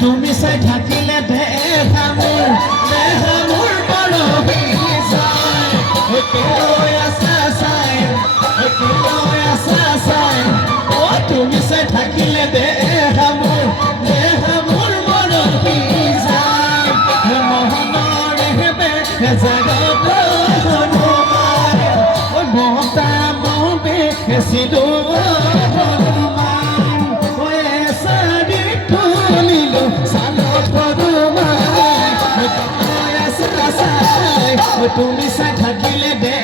তুমি চাই থাকিলে দেহা মোৰ বড় বিচাই তুমি চাই থাকিলে দেহা মোৰ বড় বিচাই মোহনৰ হেবে জগত মতা মবে চিলো তুমি চাই থাকিলে দে